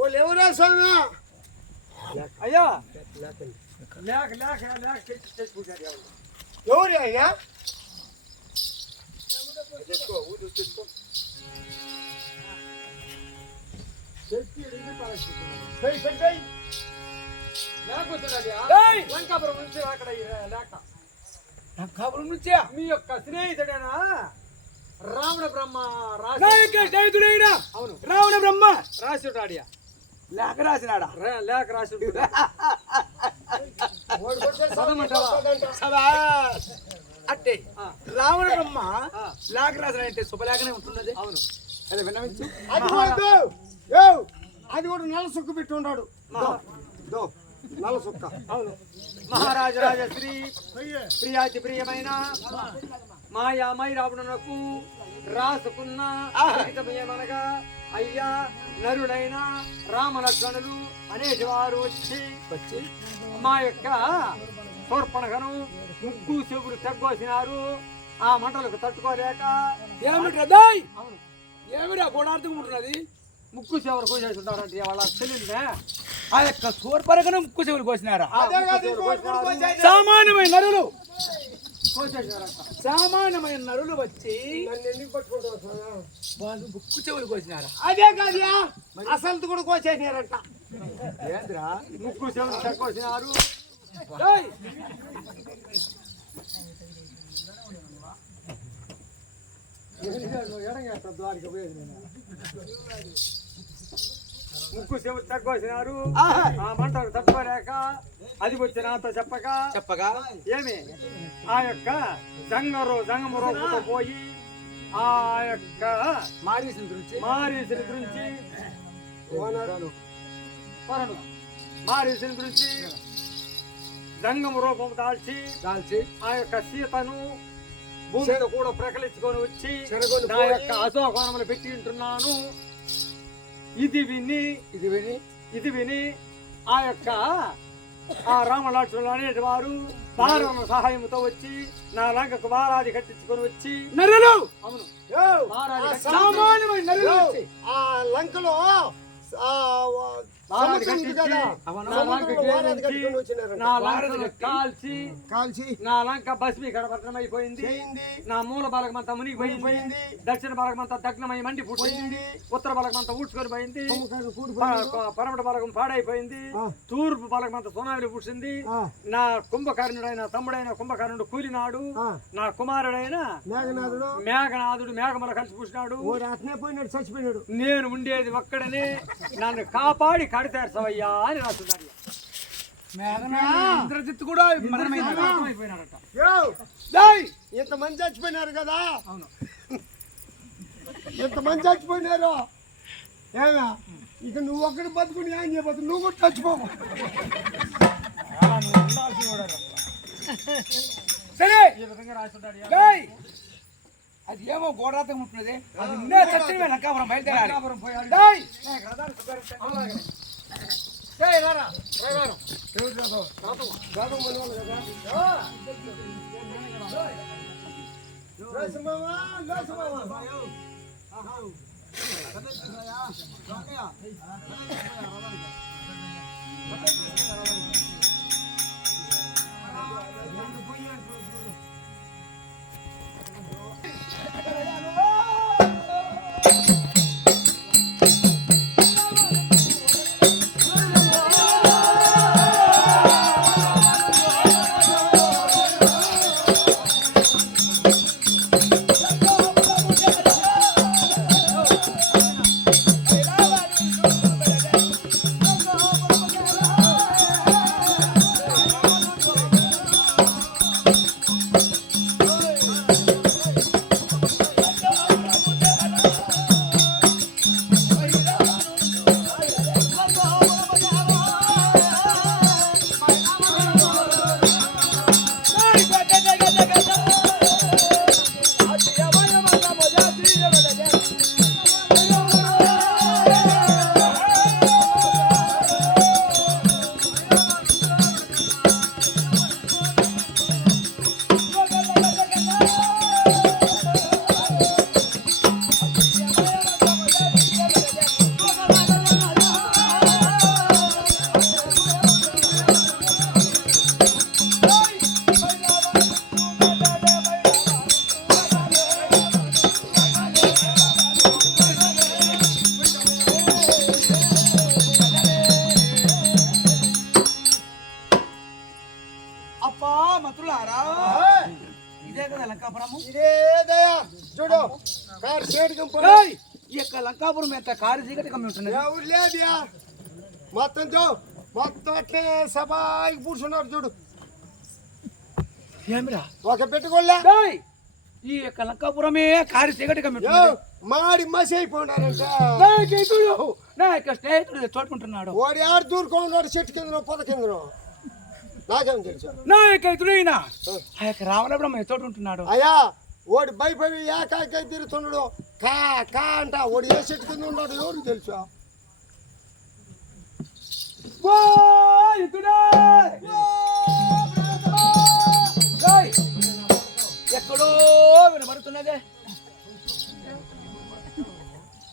వాళ్ళు ఎవరా స్వామి? అయ్యా ఎవరు అయ్యా? లంకాపురం నుంచి అక్కడ లేక లంకాపురం నుంచి మీ యొక్క స్నేహితుడేనా రావణ బ్రహ్మ స్నేహితుడైనా అవును రావణ బ్రహ్మ రాసుడాడియా లేఖ రాసినాడా? లేక రాసి అంటే రావణ బ్రహ్మ లేఖ రాసినంటే శుభలేఖనే ఉంటున్నది. అవును అదే విన్నవించు. అది కూడా నల్ల సుక్క పెట్టి ఉన్నాడు. నల్ల సుక్క. అవును మహారాజరాజశ్రీ ప్రియాతి ప్రియమైన మాయామై రావణునకు రాసుకున్న ఏమనగా అయ్యా నరుడైన రామలక్ష్మణులు అనేటి వారు వచ్చి మా యొక్క తోర్పణగను ముగ్గు చెవులు తెగ్గోసినారు. ఆ మంటలకు తట్టుకోలేక ఏమిట్రా అవును ఏమిరా గోడార్థం ఉంటున్నది? ముక్కు చెవులు కోసేస్తుంటారంటే వాళ్ళ తెలియదే. ఆ యొక్క సోర్పరగను ముక్కు చెవులు కోసినారా? సామాన్యమైన నరులు సామాన్యమైన నరులు వచ్చి నన్ను ఎందుకు పట్టుకుంటావు? వాళ్ళు ముక్కు చెవులు కోసినారా? అదే కాదుయా, అసలు కూడా కోసేసినారంట. ఏంద్రా ముక్కు చెవులు తెగ్గోసినారు. ముక్కు చెవులు తగ్గోసినారు. ఆ మంటలు తట్టుకోలేక అది వచ్చి నాతో చెప్పగా ఏమి ఆ యొక్క జంగము పోయి ఆ యొక్క మారీసుని గురించి మారీసుని గురించి జంగము రూపం దాల్చి ఆ యొక్క సీతను భూమిలో కూడా ప్రకలించుకొని వచ్చి నా యొక్క అశోకవనములు పెట్టి ఉంటున్నాను. ఇది విని ఆ యొక్క ఆ రామలక్ష్మణులు అనేటి వారు బాణముల సహాయంతో వచ్చి నా లంకకు వారాది కట్టించుకొని వచ్చి నరులు అవును సామాన్యమైన నరులు ఆ లంకలో కాల్చి నా లంక భస్మీకరణమైపోయింది. నా మూల భాగమంతా మునిగిపోయింది. దక్షిణ భాగమంతా దగ్నమై మండి పుట్టింది. ఉత్తర భాగమంతా ఊడ్చుకొని పోయింది. పరమట భాగం పాడైపోయింది. తూర్పు భాగమంతా సునామిని పుట్టింది. నా కుంభకర్ణుడైన తమ్ముడైన కుంభకర్ణుడు కూలినాడు. నా కుమారుడైన మేఘనాథుడు మేఘముల కలిసి పుట్టినాడు. చచ్చిపోయినాడు. నేను ఉండేది ఒక్కడనే, నన్ను కాపాడి కడతారు సవయ్యా అని రాస్తున్నాడు. ఇంద్రజిత్తు కూడా ఇంతమంది చచ్చిపోయినారు కదా. అవును ఇంతమంది చచ్చిపోయినారు. ఏమా ఇక నువ్వు ఒక్కడి బతుకుని ఏం చేయబోతు, నువ్వు కూడా చచ్చిపోవు. సరే ఈ విధంగా రాస్తున్నాడు. అది ఏమో గోడార్థం ఉంటున్నది. లంకాపురం బయలుదేరాలి. కట్టుకుని ఏయ్, ఈ యొక్క లంకాపురం ఎంత కారు చీకటి కమ్మి ఉంటున్నది. ఎవరు లేదుయా మొత్తం మొత్తం అట్లే సభాకి కూర్చున్నారు చూడు. ఏమిరా ఒక పెట్టుకోలే ఏయ్, ఈ యొక్క లంకాపురమే కారు చీకటి కమ్మి ఉంటున్నది. మాడి మసి అయిపోయినారంట. నా యొక్క స్నేహితుడు చోటుకుంటున్నాడు. వాడు ఆడు దూరుకున్నాడు చెట్టు కింద పొద కింద నాకేం తెలుసు. నా యొక్క ఇతడైనా ఆ యొక్క రావణబ్రహ్మ చోటు ఉంటున్నాడు. అయ్యా వాడు భయపడి ఏకాకి తిరుగుతున్నాడు. కా కా అంట వాడు ఏ చెట్టు కింద ఉన్నాడు ఎవరికి తెలుసు. ఎక్కడో వినబడుతున్నదే.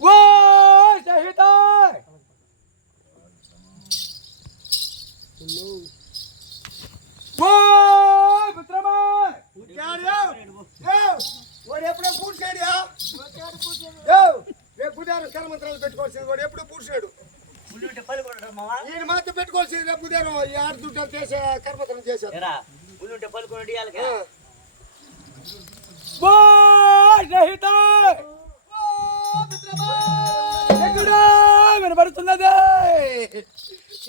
ఓ సహిత ఓ మిత్రమా వాడు ఎప్పుడో పూడ్చాడు. బుధారం కర్మంత్రాలు పెట్టుకోవాల్సింది వాడు ఎప్పుడో పూడ్చాడు. ఈయన మాత్రం పెట్టుకోవాల్సింది రేపు బుధారం ఈ ఆరు దుడ్డు చేసే కర్మంత్రం చేశారు. ఓ సహిత ఎక్కడా వినబడుతున్నదే.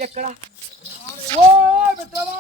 ఎక్కడ ఓ మిత్రమా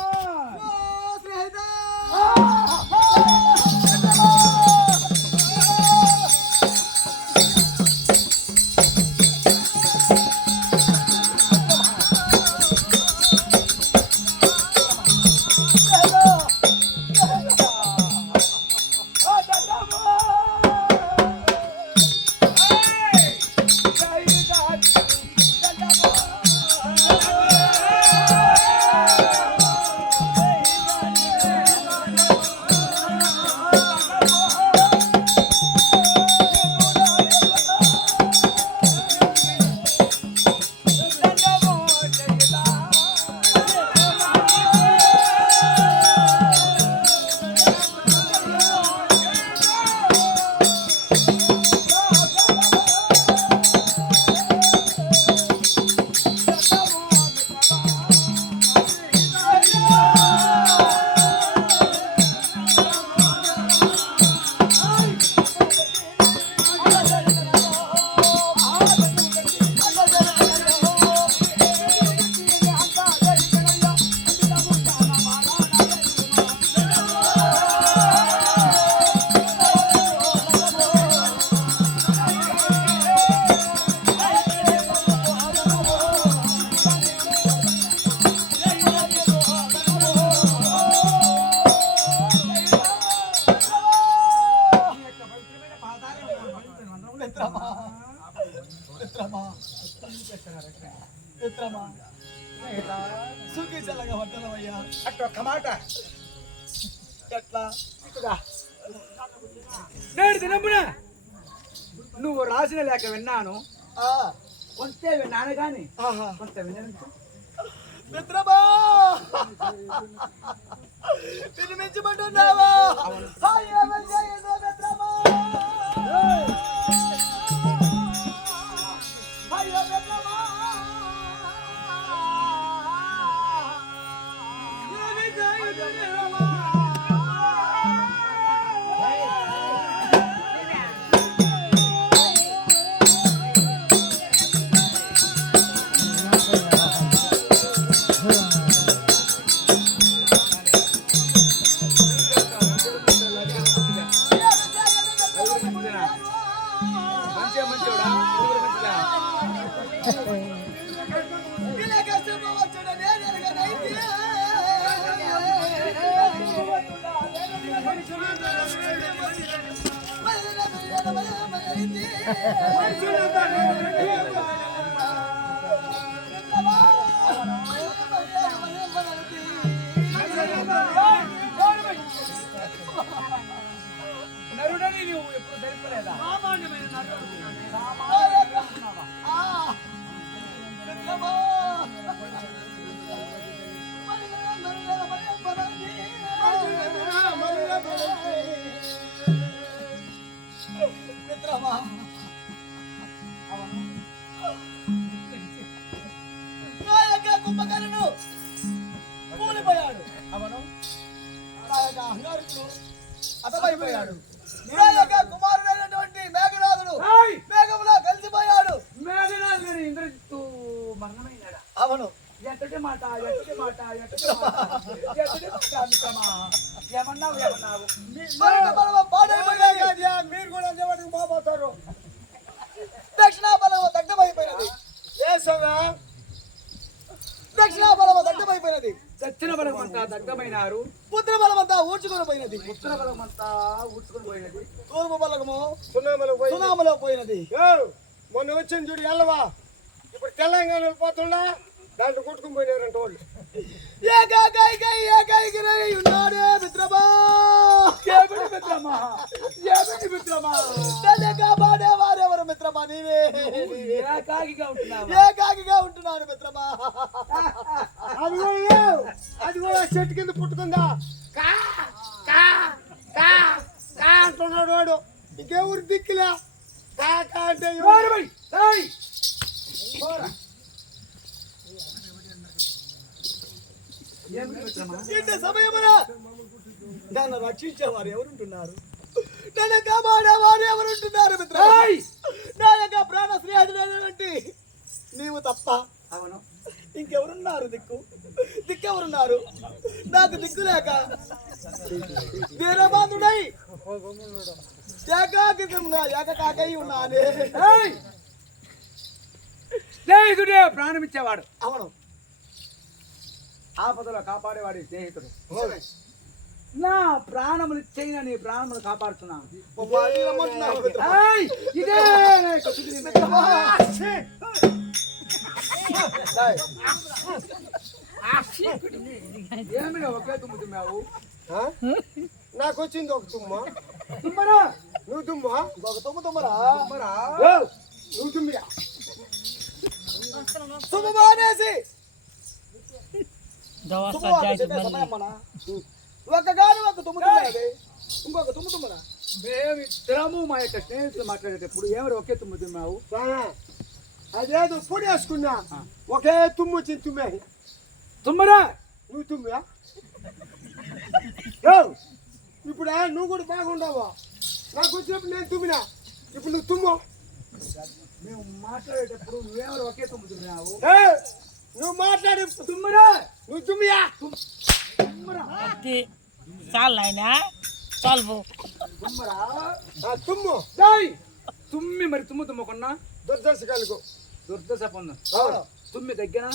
నేడు దినమున నువ్వు రాసిన లేక విన్నాను. కొంతే విన్నాను కానీ కొంత వినచ్చు. మిత్రమా వినిపించమంటున్నావా? నరుడని నువ్వు ఎప్పుడు తెలుపలేదా? కుంభకర్ణుడు కూలిపోయాడు. అవను అహంకారుడు అతమైపోయాడు. కుమారుడైనటువంటి మేఘరాజుడు ఎంతటి మాట మిత్రమా ఏమన్నావు మీరు కూడా అదేవాడికి బాబోతారు. దక్షిణాబలము దగ్ధమైపోయినది దక్షిణ బలము దగ్ధమైపోయినది. దక్షిణ బలం అంతా దగ్ధమైనారు. ఉత్తర బలం అంతా ఊడ్చుకొని పోయినది. ఉత్తర బలం అంతా ఊడ్చుకొని పోయినది. తూర్పు బలము సునామలో పోయినది. మొన్న వచ్చింది చూడు ఎల్లవా, ఇప్పుడు తెలంగాణలో పోతుండా దాంట్లో కొట్టుకుని పోయినారంట వాళ్ళు. ఉన్నాడే మిత్రమా, వారెవరు మిత్రమా? నీవే ఏకాకిగా ఉంటున్నాడు మిత్రమా. అది కూడా చెట్టు కింద పుట్టుకుందా కా కా కా కా అంటున్నాడు వాడు. ఇంకెవరు దిక్కులే కా కా అంటే ఇంటి సమయమున నన్ను రక్షించేవారు ఎవరుంటున్నారు? నన్ను కాపాడేవారు ఎవరుంటున్నారు మిత్ర? నా యొక్క ప్రాణ స్నేహితుడైనటువంటి నీవు తప్ప అవును ఇంకెవరున్నారు? దిక్కెవరున్నారు? నాకు దిక్కు లేక దీనబాంధుడై ఏకాకై ఉన్నానే. స్నేహితుడే ప్రాణం ఇచ్చేవాడు. అవును, ఆపదలో కాపాడేవాడి స్నేహితుడు. నా ప్రాణములు ఇచ్చైనా నీ ప్రాణములు కాపాడుతున్నాను. ఇదే ఏమిరా ఒకే తుమ్ము తుమ్మావు? నాకు వచ్చింది ఒక తుమ్మ. తుమ్మరా నువ్వు తుమ్మా? ఒక తుమ్మరా? నువ్వు తుమ్మిరా? తుమ్ము మానేసి ఒక తుమ్ము తుమ్మాది, ఇంకొక తుమ్ము తుమ్మరా? మేమిద్దరము మా యొక్క స్నేహితులు మాట్లాడేటప్పుడు ఏమరా ఒకే తుమ్ము తుమ్మావు? అదేదో పొడి వేసుకున్నా ఒకే తుమ్ము వచ్చింది. తుమ్మే తుమ్మరా? నువ్వు తుమ్మిరా? ఇప్పుడు నువ్వు కూడా బాగుండవా? నాకు వచ్చినప్పుడు నేను తుమ్మినా, ఇప్పుడు నువ్వు తుమ్ము. మేము మాట్లాడేటప్పుడు నువ్వేమరా ఒకే తుమ్ము తుమ్మావు? నువ్వు మాట్లాడే తుమ్మరా? నువ్వు తుమ్మియా? చాలు నాయనా చాలు తుమ్మరా? తుమ్ము. తుమ్మి మరి తుమ్ము తుమ్మకున్నా దుర్దశ కలుగు. దుర్దశ పొందు. తుమ్మి దగ్గర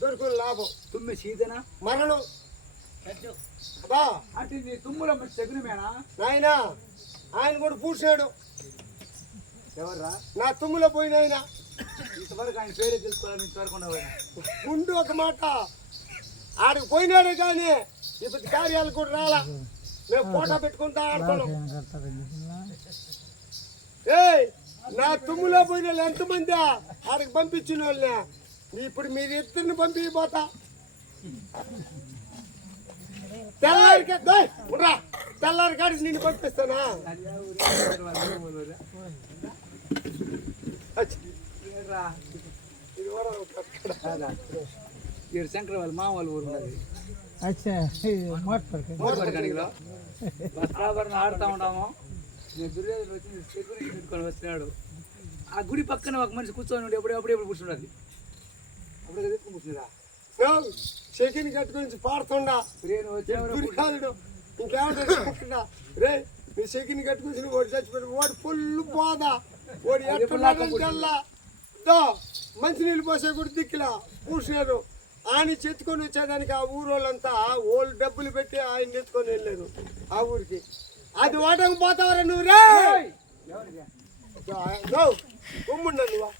దొరుకుని లాభం, తుమ్మి సీదనా మరణం. అంటే నీ తుమ్ములో మరి శకునమేనా? నాయనా ఆయన కూడా పూసాడు. ఎవర్రా? నా తుమ్ములో పోయినాయన. ఇంతవరకు ఆయన పేరే తెలుసుకోవాలని ఇంతవరకు ముందు ఒక మాట ఆడికి పోయినాడే కానీ ఇప్పుడు కార్యాలు కూడా రాలా. మేము ఫోటో పెట్టుకుంటా ఆడుతున్నాం. నా తుమ్ములో పోయిన వాళ్ళు ఎంతమంది ఆడికి పంపించిన వాళ్ళని ఇప్పుడు మీరు ఇద్దరిని పంపిపోతా. తెల్లారి కాడికి నిన్ను పంపిస్తానా? శంకర్ వాళ్ళ మామ వాళ్ళ ఊరు ఉన్నది. బస్రాభరణ ఆడుతూ ఉంటాము. నేను దుర్యోధన వచ్చి సెక్యూరిటీ పెట్టుకొని వచ్చినాడు. ఆ గుడి పక్కన ఒక మనిషి కూర్చొని ఎప్పుడు కూర్చున్నది. అప్పుడు ఎత్తుకుని కూర్చున్నారా? చెకిని కట్టుకొని పాడుతుండా దుర్యోధనుడు. ఇంకేమంటా రే నీ చెకిని కట్టుకొని వాడు చచ్చిపోయి వాడు ఫుల్ పోదా. వాడు ఎట్లా మంచినీళ్ళు పోసే కూడా దిక్కులా పూసారు. ఆయన చెత్తుకొని వచ్చేదానికి ఆ ఊరోళ్ళంతా ఓళ్ళు డబ్బులు పెట్టి ఆయన ఎత్తుకొని వెళ్ళారు ఆ ఊరికి. అది వాటకు పోతావరా నువ్వు? రే ఉమ్ముండ నువ్వా?